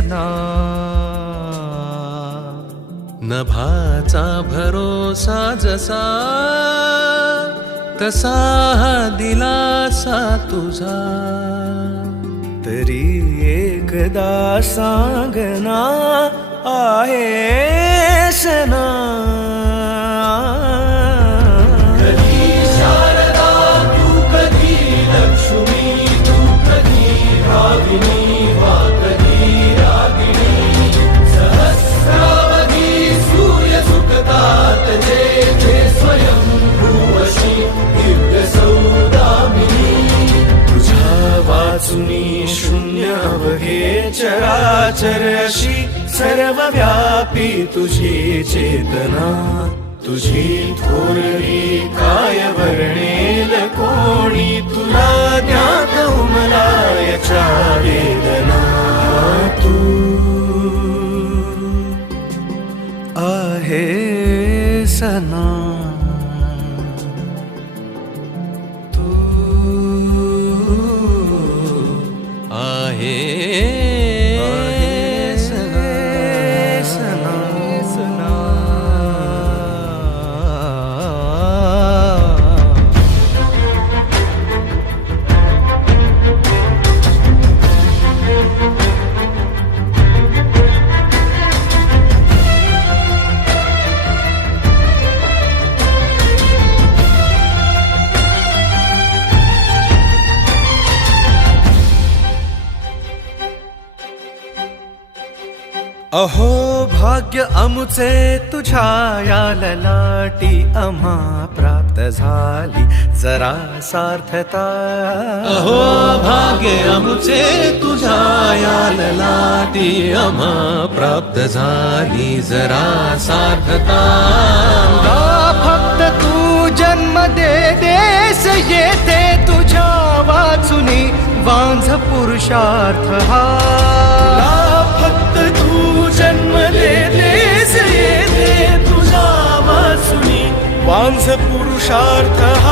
सना. नभाचा भरोसा जसा तसा हा दिलासा तुझा. तरी एकदा सांगना आहे सना. कधी शारदा तू कधी लक्ष्मी तू कधी भाविनी वा कधी रागिणी. सहस्रावधी सूर्य सुखतात जे जे स्वयं भूवशी दिव्य सौदामिनी. तुझा वाचुनी शून्य अवघे चराचर अशी सर्वव्यापी तुझी चेतना. तुझी थोरवी काय वर्णेल कोणी तुला ज्ञात मला याच्या वेदना. तू आहे सना. आहे अहो भाग्य अमुचे तुझ्या या ललाटी आम्हा प्राप्त झाली जरा सार्थता. अहो भाग्य आमुचे तुझ्या या ललाटी आम्हा प्राप्त झाली जरा सार्थता. फक्त तू जन्म दे देस येते तुझ्या वाचुनी वांझ पुरुषार्थ हा. फक्त तू जन्म दे देस येते तुझ्या वाचुनी वांझ पुरुषार्थ हा.